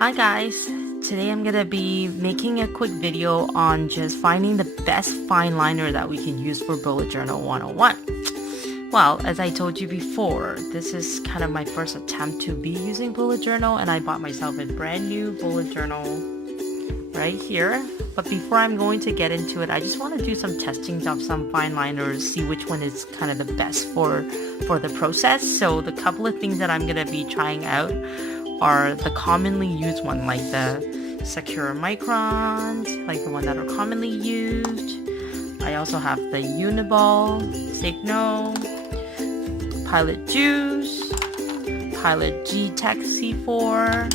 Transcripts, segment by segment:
Hi guys, today I'm gonna be making a quick video on just finding the best fine liner that we can use for bullet journal 101. Well, as I told you before, this is kind of my first attempt to be using bullet journal, and I bought myself a brand new bullet journal right here. But before I'm going to get into it, I just want to do some testings of some fine liners, see which one is kind of the best for the process. So the couple of things that I'm gonna be trying out are the commonly used one, like the Sakura Microns, like the one that are commonly used. I also have the Uniball Signo, Pilot Juice, Pilot G-Tech C4,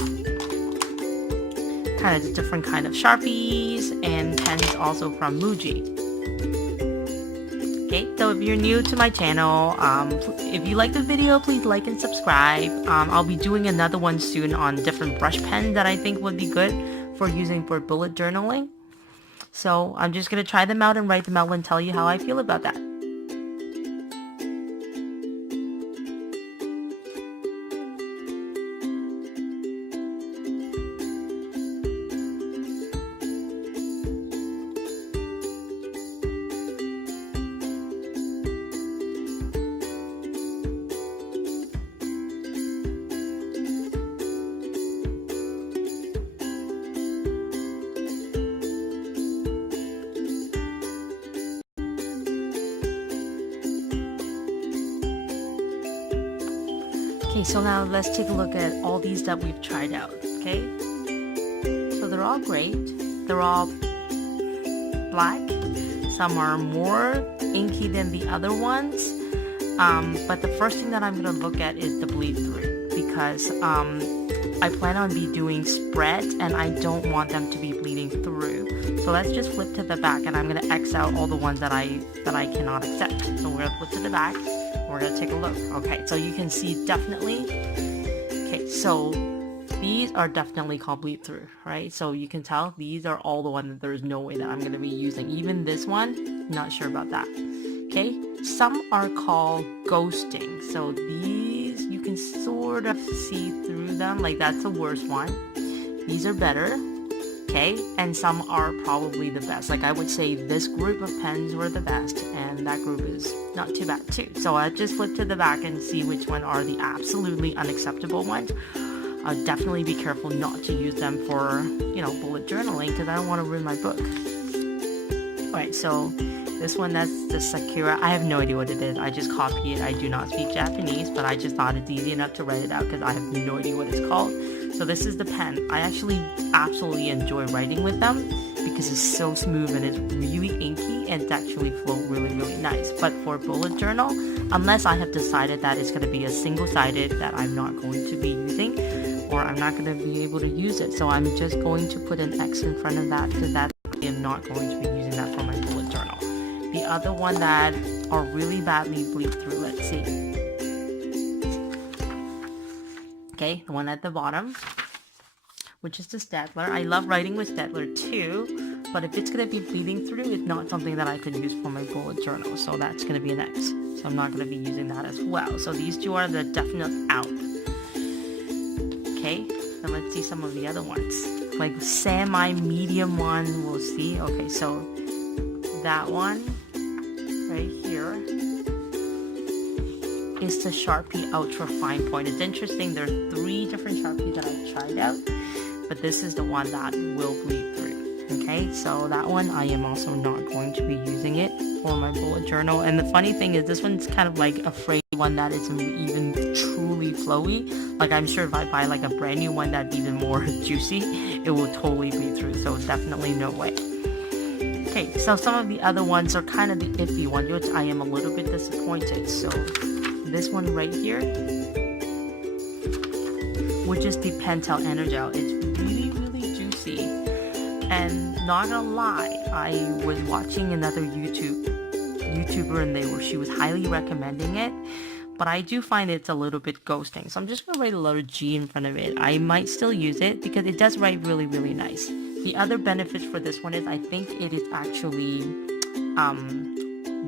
kind of different kind of Sharpies, and pens also from Muji. Okay, so if you're new to my channel, if you like the video, please like and subscribe. I'll be doing another one soon on different brush pens that I think would be good for using for bullet journaling. So I'm just going to try them out and write them out and tell you how I feel about that. Okay, so now let's take a look at all these that we've tried out, okay? So they're all great. They're all black. Some are more inky than the other ones. But the first thing that I'm going to look at is the bleed through, because I plan on doing spreads and I don't want them to be bleeding through. So let's just flip to the back, and I'm going to X out all the ones that I cannot accept. So we're going to flip to the back. We're going to take a look. Okay, so you can see definitely. Okay, so these are definitely called bleed through, right? So you can tell these are all the ones that there's no way that I'm going to be using. Even this one, not sure about that. Okay, some are called ghosting. So these, you can sort of see through them. Like, that's the worst one. These are better. Okay, and some are probably the best. Like, I would say this group of pens were the best, and that group is not too bad too. So I just flip to the back and see which one are the absolutely unacceptable ones. I'll definitely be careful not to use them for, you know, bullet journaling, because I don't want to ruin my book. Alright, so this one, that's the Sakura. I have no idea what it is. I just copy it. I do not speak Japanese, but I just thought it's easy enough to write it out because I have no idea what it's called. So this is the pen. I actually absolutely enjoy writing with them because it's so smooth and it's really inky, and it's actually flow really, really nice. But for bullet journal, unless I have decided that it's going to be a single-sided that I'm not going to be using, or I'm not going to be able to use it. So I'm just going to put an X in front of that, because that I am not going to be using that for my bullet journal. The other one that are really badly bleed through, let's see. Okay, the one at the bottom, which is the Staedtler. I love writing with Staedtler too, but if it's going to be bleeding through, it's not something that I could use for my bullet journal, so that's going to be an X. So I'm not going to be using that as well. So these two are the definite out. Okay, then let's see some of the other ones. Like semi-medium one, we'll see. Okay, so that one right here is the Sharpie Ultra Fine Point. It's interesting, there are 3 different Sharpies that I've tried out, but this is the one that will bleed through. Okay, so that one I am also not going to be using it for my bullet journal. And the funny thing is, this one's kind of like a frayed one that isn't even truly flowy. Like, I'm sure if I buy like a brand new one that's even more juicy, it will totally bleed through, so definitely no way. Okay, so some of the other ones are kind of the iffy ones, which I am a little bit disappointed. So this one right here, which is the Pentel Energel. It's really, really juicy. And not gonna lie, I was watching another YouTuber and she was highly recommending it. But I do find it's a little bit ghosting. So I'm just gonna write a letter G in front of it. I might still use it because it does write really, really nice. The other benefits for this one is I think it is actually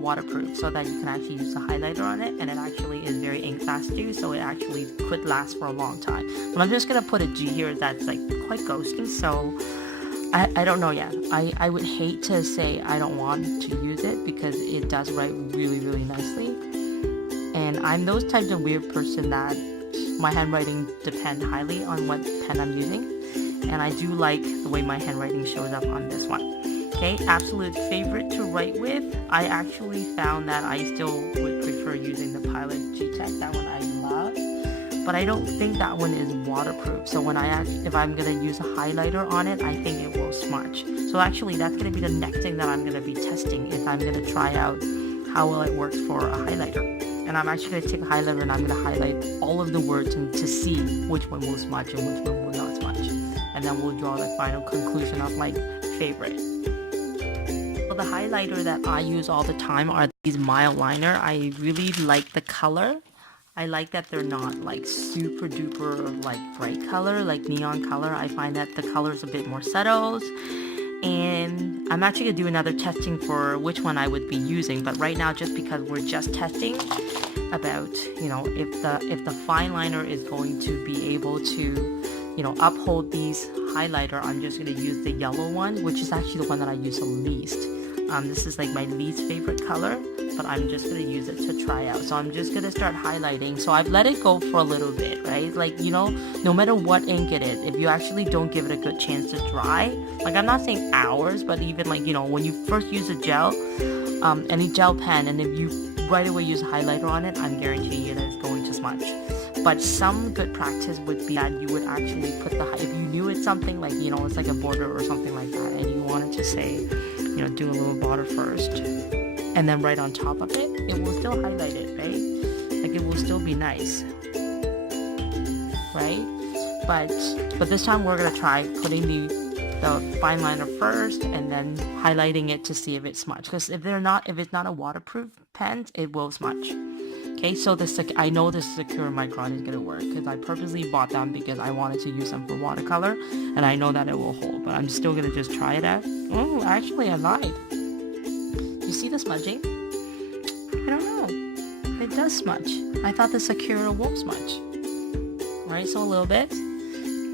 waterproof, so that you can actually use a highlighter on it, and it actually is very ink fast too, so it actually could last for a long time. But I'm just gonna put a G here that's like quite ghosty, so I don't know yet. I would hate to say I don't want to use it because it does write really, really nicely. And I'm those types of weird person that my handwriting depends highly on what pen I'm using. And I do like the way my handwriting shows up on this one. Okay, absolute favorite to write with. I actually found that I still would prefer using the Pilot G-Tech. That one I love. But I don't think that one is waterproof. So when if I'm gonna use a highlighter on it, I think it will smudge. So actually that's gonna be the next thing that I'm gonna be testing if I'm gonna try out how well it works for a highlighter. And I'm actually gonna take a highlighter and I'm gonna highlight all of the words to see which one will smudge and which one will not smudge. And then we'll draw the final conclusion of like favorite. So the highlighter that I use all the time are these mild liner. I really like the color. I like that they're not like super duper like bright color, like neon color. I find that the color is a bit more subtle. And I'm actually gonna do another testing for which one I would be using. But right now, just because we're just testing about, you know, if the fine liner is going to be able to, you know, uphold these highlighter, I'm just gonna use the yellow one, which is actually the one that I use the least. This is like my least favorite color, but I'm just gonna use it to try out. So I'm just gonna start highlighting. So I've let it go for a little bit, right? Like, you know, no matter what ink it is, if you actually don't give it a good chance to dry, like I'm not saying hours, but even like, you know, when you first use a gel, any gel pen, and if you right away use a highlighter on it, I'm guaranteeing you that it's going to smudge. But some good practice would be that you would actually put if you knew it's something like, you know, it's like a border or something like that, and you wanted to say, you know, do a little border first, and then right on top of it, it will still highlight it, right? Like it will still be nice, right? But this time we're gonna try putting the fine liner first and then highlighting it to see if it's smudged. Because if it's not a waterproof pen, it will smudge. Okay, so I know this Sakura Micron is gonna work because I purposely bought them because I wanted to use them for watercolor, and I know that it will hold. But I'm still gonna just try it out. Oh, actually, I lied. You see the smudging? I don't know. It does smudge. I thought the Sakura won't smudge. Right, so a little bit.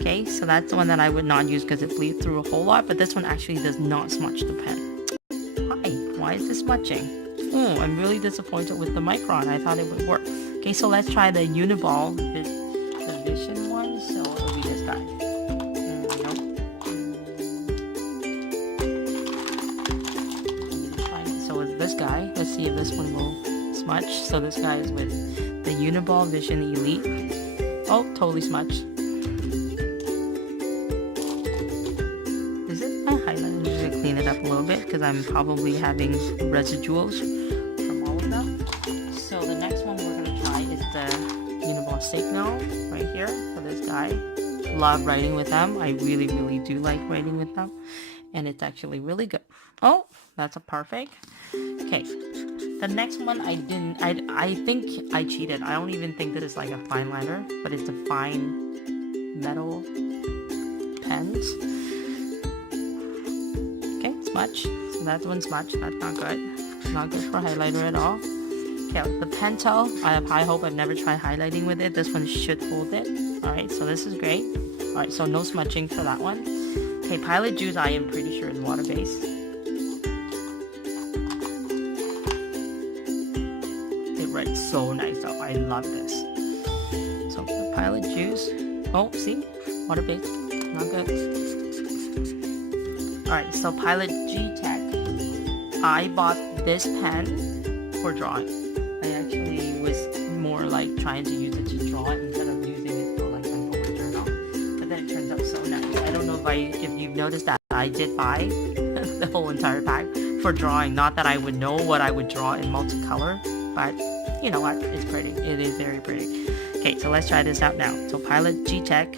Okay, so that's the one that I would not use because it bleeds through a whole lot. But this one actually does not smudge the pen. Why is this smudging? Oh, I'm really disappointed with the Micron. I thought it would work. Okay, so let's try the Uniball, the Vision one. So it'll be this guy. So it's this guy. Let's see if this one will smudge. So this guy is with the Uniball Vision Elite. Oh, totally smudged. Is it? I highlighted. I'm just gonna clean it up a little bit because I'm probably having residuals from all of them. So the next one we're gonna try is the Uniball Signo right here. So this guy, love writing with them. I really, really do like writing with them, and it's actually really good. Oh, that's a perfect. Okay, the next one I think I cheated. I don't even think that it's like a fine liner, but it's a fine metal pens. Okay, smudge. So that one's smudge. That's not good. Not good for highlighter at all. Okay, the Pentel, I have high hope. I've never tried highlighting with it. This one should hold it. Alright, so this is great. Alright, so no smudging for that one. Okay, Pilot Juice I am pretty sure is water-based. It writes so nice though. I love this. So the Pilot Juice. Oh, see? Water-based. Not good. Alright, so Pilot G-Tech. I bought this pen for drawing. I actually was more like trying to use it to draw it instead of using it for like my bullet journal. But then it turns out so nice. I don't know if you've noticed that I did buy the whole entire pack for drawing. Not that I would know what I would draw in multicolor, but you know what? It's pretty. It is very pretty. Okay, so let's try this out now. So Pilot G-Tech.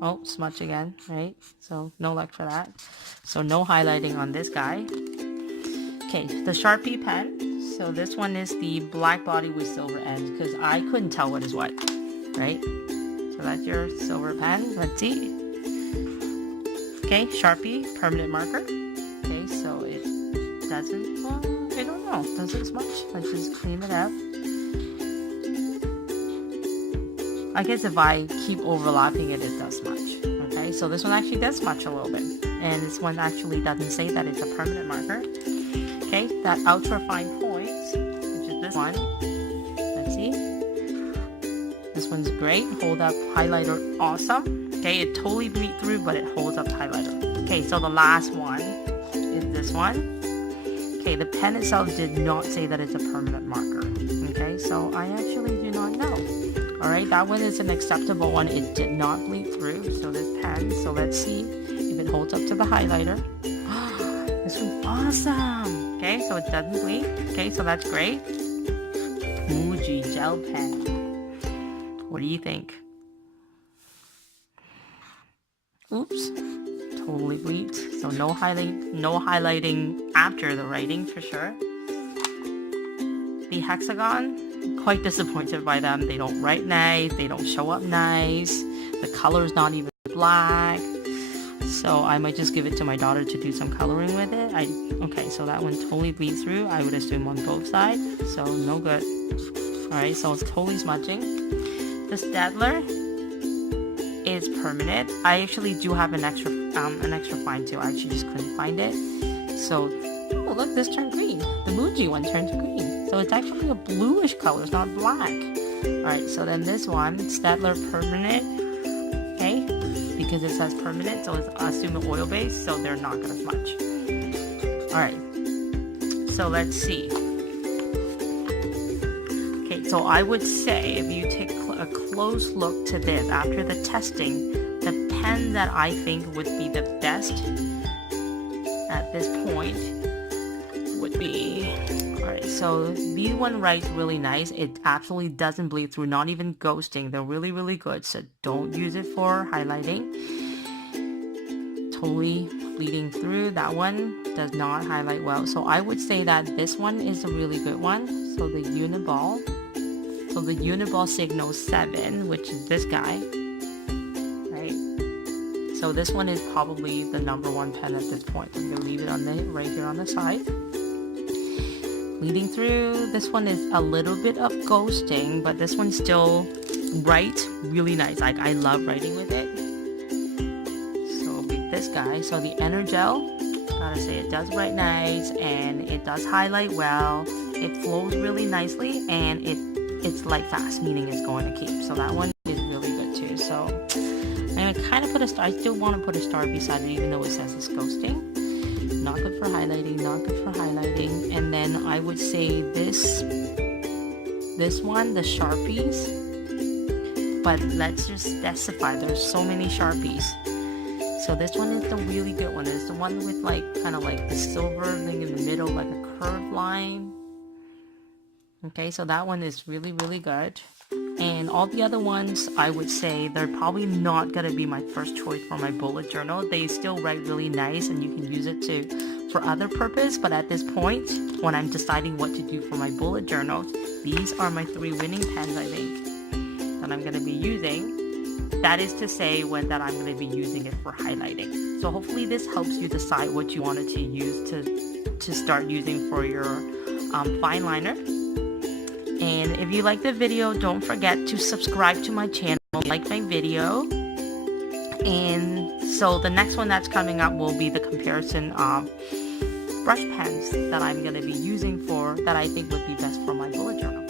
Oh, smudge again, right? So no luck for that. So no highlighting on this guy. Okay, the Sharpie pen. So this one is the black body with silver ends because I couldn't tell what is what, right? So that's your silver pen. Let's see. Okay, Sharpie permanent marker. Okay, so doesn't, well, I don't know, doesn't smudge. Let's just clean it up. I guess if I keep overlapping it, it does smudge. Okay, so this one actually does smudge a little bit. And this one actually doesn't say that it's a permanent marker. Okay, that ultra fine point, which is this one. Let's see. This one's great. Hold up highlighter, awesome. Okay, it totally bleed through, but it holds up highlighter. Okay, so the last one is this one. Okay, the pen itself did not say that it's a permanent marker. Okay, so I actually do not know. Alright, that one is an acceptable one. It did not bleed through, so this pen, so let's see if it holds up to the highlighter. This one's awesome! Okay, so it doesn't bleed. Okay, so that's great. Muji Gel pen. What do you think? Oops. Totally bleeds. So no highlighting after the writing for sure. The hexagon, quite disappointed by them. They don't write nice, they don't show up nice, the color's not even black. So I might just give it to my daughter to do some coloring with it. Okay, so that one totally bleeds through, I would assume on both sides, so no good. Alright, so it's totally smudging. The Staedtler is permanent. I actually do have an extra fine too. I actually just couldn't find it. So, oh look, this turned green. The Muji one turns green. So it's actually a bluish color, it's not black. Alright, so then this one, Staedtler permanent. Okay, because it says permanent, so it's assuming oil based, so they're not gonna smudge. Alright, so let's see. Okay, so I would say if you take a close look to this after the testing, the pen that I think would be the best at this point would be, alright, so these one writes really nice. It absolutely doesn't bleed through, not even ghosting. They're really, really good, so don't use it for highlighting. Totally bleeding through. That one does not highlight well. So I would say that this one is a really good one. So the Uniball. So the Uniball Signo 7, which is this guy, right? So this one is probably the #1 pen at this point. I'm gonna leave it on the right here on the side. Bleeding through. This one is a little bit of ghosting, but this one still writes really nice. Like I love writing with it. So it'll be this guy. So the Energel, gotta say it does write nice and it does highlight well. It flows really nicely and it's light fast, meaning it's going to keep. So that one is really good too. So I'm gonna kind of put a star. I still want to put a star beside it, even though it says it's ghosting. Not good for highlighting. Not good for highlighting. And then I would say this one, the Sharpies. But let's just specify. There's so many Sharpies. So this one is the really good one. It's the one with like kind of like the silver thing in the middle, like a curved line. Okay, so that one is really, really good. And all the other ones, I would say they're probably not going to be my first choice for my bullet journal. They still write really nice and you can use it for other purpose. But at this point, when I'm deciding what to do for my bullet journal, these are my 3 winning pens, I think, that I'm going to be using. That is to say that I'm going to be using it for highlighting. So hopefully this helps you decide what you wanted to use to start using for your fine liner. And if you like the video, don't forget to subscribe to my channel, like my video. And so the next one that's coming up will be the comparison of brush pens that I'm going to be using that I think would be best for my bullet journal.